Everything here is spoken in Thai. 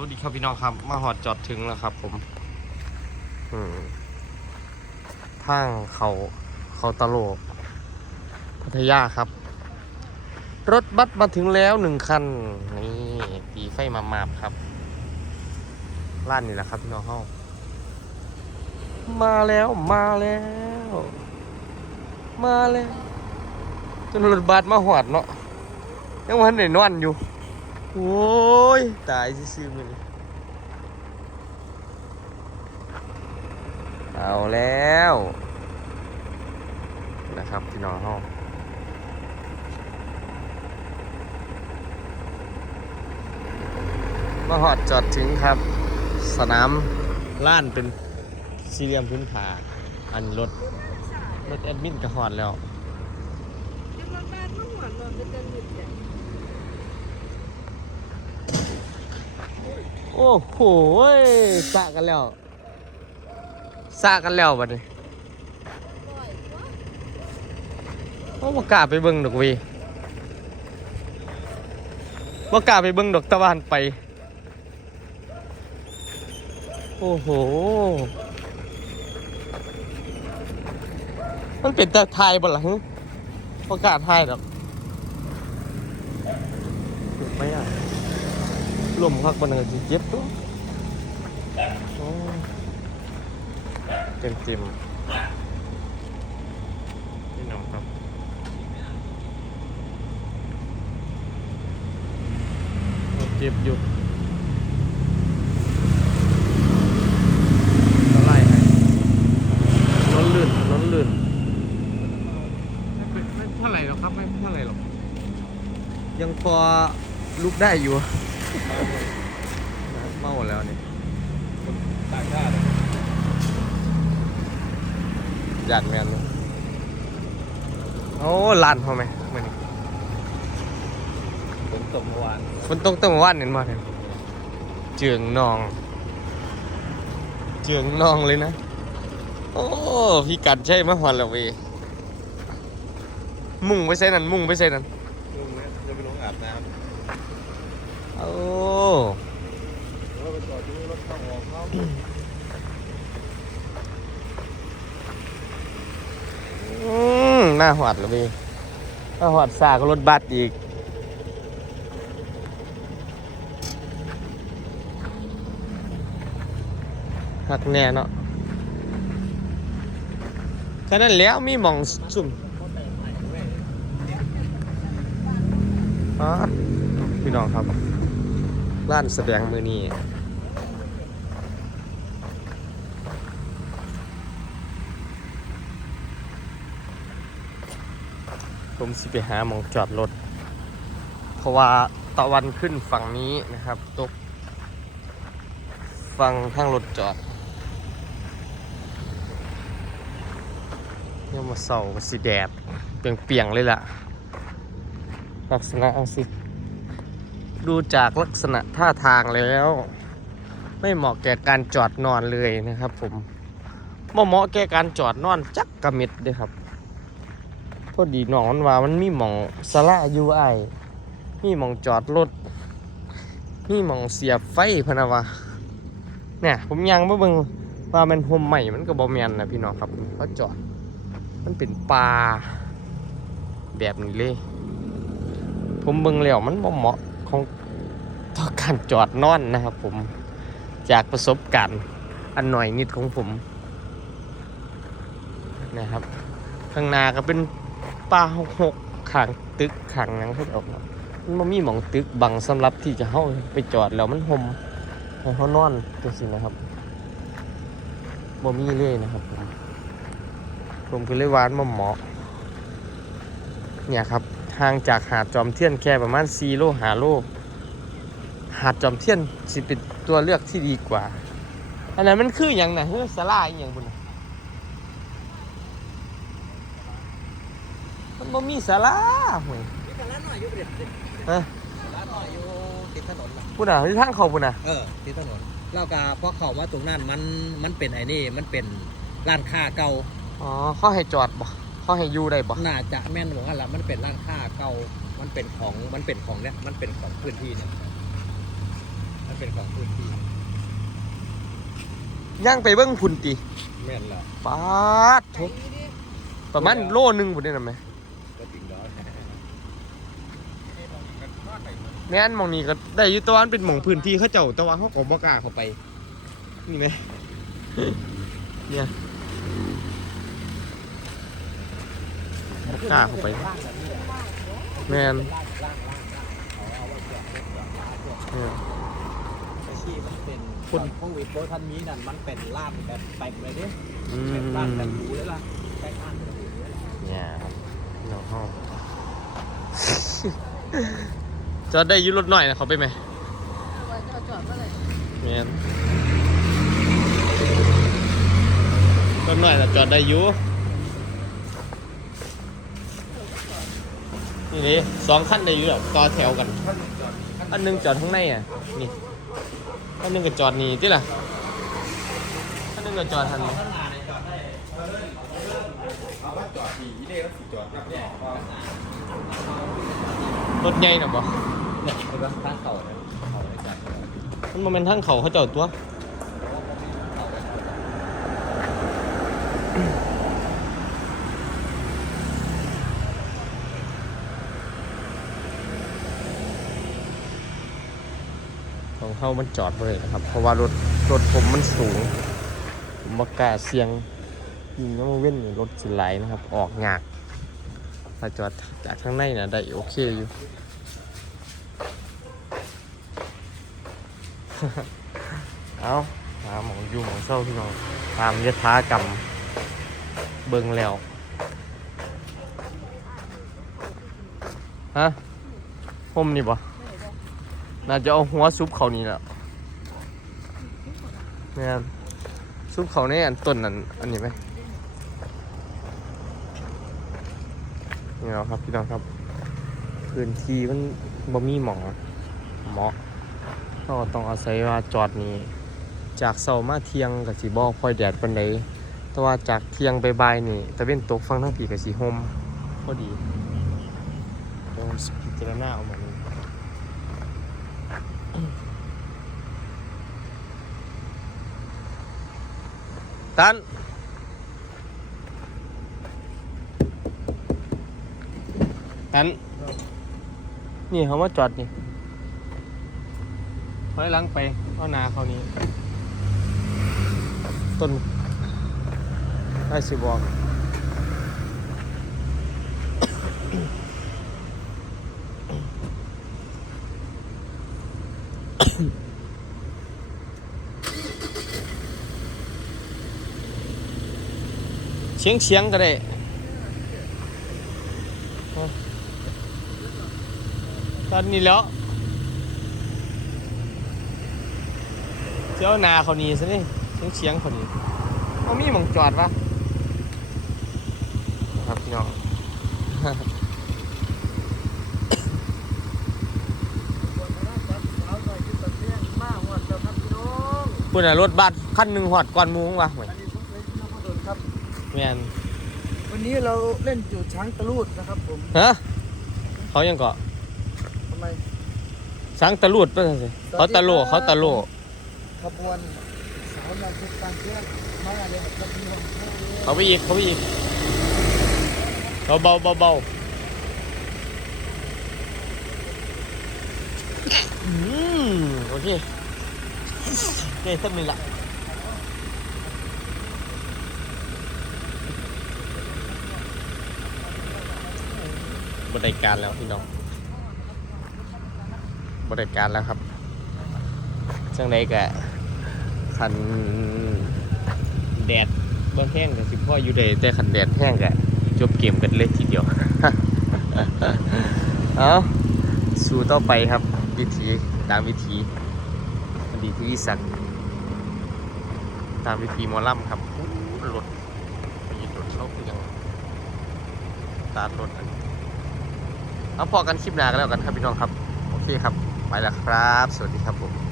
วัสดีครับพี่น้องครับ มาหอดจอดถึงแล้วครับผมอืมทางเขาเขาตะโลกพัทยาครับ รถบัสมาถึงแล้วหนึ่งคัน นี่ตีไฟมามาบครับร้านนี่แหละครับพี่น้องเฮามาแล้วมาแล้ว มาแล้วจนรถบัสมาหอดเนาะยังวันไหนนอนอยู่ โอ้ย ตายซื่อๆมันเอาแล้ว นะครับพี่น้องห้องมาหอดจอดถึงครับ สนามล้านเป็นสี่เหลี่ยมพื้นผาอันรถ รถแอดมินก็หอดแล้วยังรถบ้านต้องหวนรถจะเดินหยุดใหญ่ โอ้โหสะกันแล้วสะกันแล้วบัดนี้บ่อยกว่าโอ้บกล้าไปเบิ่งดอกวีบกล้าไปเบิ่งดอกตะวันไป โอ้โห มันเป็นตาไทยบ่ล่ะฮึบกล้าไทยดอกเจ็บไหมอะ ลมพักบ่นึงสิเจ็บตัวโอ้เต็มเต็มๆนี่น้องครับเจ็บอยู่อะไรให้ถนนลื่นถนนลื่นไม่เป็นไม่เท่าไหร่หรอกครับ ไม่เท่าไหร่หรอก ยังพอลุกได้อยู่ เมาแล้วนี่ต่างชาติหยาดแมนเลยโอ้ลานพอไหมมื่อนี้ฝนตกเมื่อวานฝนตกตั้งแต่วันเห็นมาเนี่ยเจืองนอง เจืองนองเลยนะ โอ้พี่กัดใช่มาหอนแล้วเวยมุ่งไปใส่นั่นมุ่งไปใส่นั่นลุงนะจะไปลงอาบน้โอ้ำ แล้วไปจอดที่รถเข้าออกเข้าอืมหน้าหอดแล้วเวยหน้าหอดสากรถบัสอีกหักแน่เนาะแค่นั้นแล้วมีมองซุ่มอ๋อพี่น้องครับ ร้านแสดงมือนี้ผมสิไปหาหมองจอดรถ เพราะว่าตะวันขึ้นฝั่งนี้นะครับตกฟังทางรถจอดเนี่ยมาเสาสีแดดเปรียงๆเลยล่ะลักษณะเอาสิ ดูจากลักษณะท่าทางแล้ว ไม่เหมาะแก่การจอดนอนเลยนะครับ ผมบ่เหมาะแก่การจอดนอนจักกระม็ดเด้อครับพอดีนอนว่ามันมีหมองสลาอยู่ไอมีหมองจอดรถมีหมองเสียบไฟพนะวะเนี่ยผมยังมาเบิ่งว่ามันโฮมใหม่มันก็บ่แมนนะพี่น้องครับเขาจอด มันเป็นป่าแบบนี้เลย ผมเบิ่งแล้วมันบ่เหมาะ ของต่อการจอดนอนนะครับผมจากประสบการณ์อันหน่อยนิดของผมนะครับ ข้างหน้าก็เป็นป่าหกหกขังตึกขังหยังเพิ่นออกมันมีหมองตึกบังสำหรับที่จะเฮาไปจอดแล้วมันห่มให้เขานอนจังสินะครับบ่มีเลยนะครับผมผมก็เลยวานมาเหมาะเนี่ยครับ ห่างจากหาดจอมเทียนแค่ประมาณ4โลหาโลหาดจอมเทียนสิเป็นตัวเลือกที่ดีกว่า อันนั้นมันคืออย่างน่ะเฮ้ยสลาอหย่างบุญน่ะมันบ่มีสลาเว้ยนี่แต่ร้านหน่อยอยู่เด็ดฮะร้านหน่อยอยู่ติดถนนน่ะพุ่นน่ะที่ทางเขาพุ่นน่ะเออติดถนนแล้วก็พอเข้ามาตรงนั้นมันมันเป็นไอ้นี่มันเป็นร้านค้าเก่าอ๋อเขาให้จอดบ่ เขาให้อยู่ได้บ่น่าจะแม่นบอกว่าละมันเป็นร้านค้าเก่า มันเป็นของมันเป็นของเนี่ยมันเป็นของพื้นที่เนี่ยมันมันเป็นของพื้นที่ย่างไปเบิ้งพุ่นติแม่นแล้วปาดไก่ทุกดิประมาณโลนึงพุ่นนี่นะไหมก็ถึงแล้วแม่นหมองนี้ก็ได้อยู่แตะวันเป็นหมองพื้นที่เขาเจ้าแต่ว่าเขาก็บ่กล้าเข้าไปนี่ไหมเนี่ย บ่กล้าเข้าไป แม่นล่างล่างล่างล่างเอาเอาไว้เก็บเก็บเก็บเก็บเนี่ยอาชีพมันเป็นคุณโควิดโบทันนี้นั่นมันเป็นลาบแบบแปลกเลยดิอืเป็นลาบแบบมหรูเลยล่ะแปลกอ่านแบบหรูเลยล่ะเนี่ยครับน้องห้องจอดได้อยุรถหน่อยนะเขาไปไหมว่าจะจอดเมื่อไหร่แมนรถหน่อยนะจอดได้อยุ นี่นี่สองคันได้อยุแบบต่อแถวกัน อันหนึงจอดข้างในอะนี่อันหนึงก็จอดนี่ที่ล่ะอันหนึงก็จอดทันนี้รถใหญ่หรอปะเนี่ยไอ้บ้านทางเขาเนี่ยมันเป็นทางเขาเขาจ้าตัว ของเขามันจอดเลยนะครับ เพราะว่ารถรถผมมันสูง ผมบ่กล้าเสี่ยงยิงแล้วมาเว้นรถสิไหลนะครับ ออกยากถ้าจอดจากข้างในนะได้โอเคอยู่เอาหาหมองอยู่หมองเศร้าพี่น้องตามยถากรรมเบิ่งแล้วฮะผมนี่บ่ น่าจะเอาหัวซุปเขานี่แหละเนี่ยซุปเขาในอันต้นนั้นอันนี้ไหมนี่เอาครับพี่น้องครับพื้นที่มันบ่มีหมองเหมาะเราก็ต้องอาศัยว่าจอดนี้ จากเสามาเทียงกับสีบอคอยแดดปันใดแต่ว่าจากเทียงไปบ่ายๆนี่ตะเว้นตกฟังทั้งปีกับสีโฮมพอดีต้องพิจารณาเอาแบบนี้ ตันตันนี่เขามาจอดนี่ถอยหลังไปเอานาเขานี้ต้นได้สิบอกเชียงเชียงก็ได้ตอนนี้แล้วเจ้านาเขานีซะนี่เชียงเชียงเขานีเขามีมองจอดปะครับพี่น้องครับพี่น้องพูดน่ะรถบัสคันหนึ่งหอดก่อนหมูงวะเหมือน แม่นวันนี้เราเล่นจุดช้างตะลูดนะครับผมฮะเขายังเกาะทำไมช้างตะลุดป่ะสิเขาตะโลเขาตะโลขบวนสาวนำทุกการเที่ยวมาเลยครับพี่น้องเขาไปอีกเขาไปอีกเบาเบาเบาเบาอืมโอเคโอเคสักนิดละ บริการแล้วพี่น้อง บริการแล้วครับจังไดกะคันแดดเบื้องแห้งกับสิพ่ออยู่เดยแต่คันแดดแห้งกะจบเกมกันเลยทีเดียว เอาสู้ต่อไปครับ วิธีตามวิธีอดีที่อีสันตามวิธีมอลำครับรถไปยินรถเขาคือยังตาร์ทรถอัน เอาพอกันคลิปหน้ากันแล้วกันครับพี่น้องครับ โอเคครับ ไปแล้วครับ สวัสดีครับผม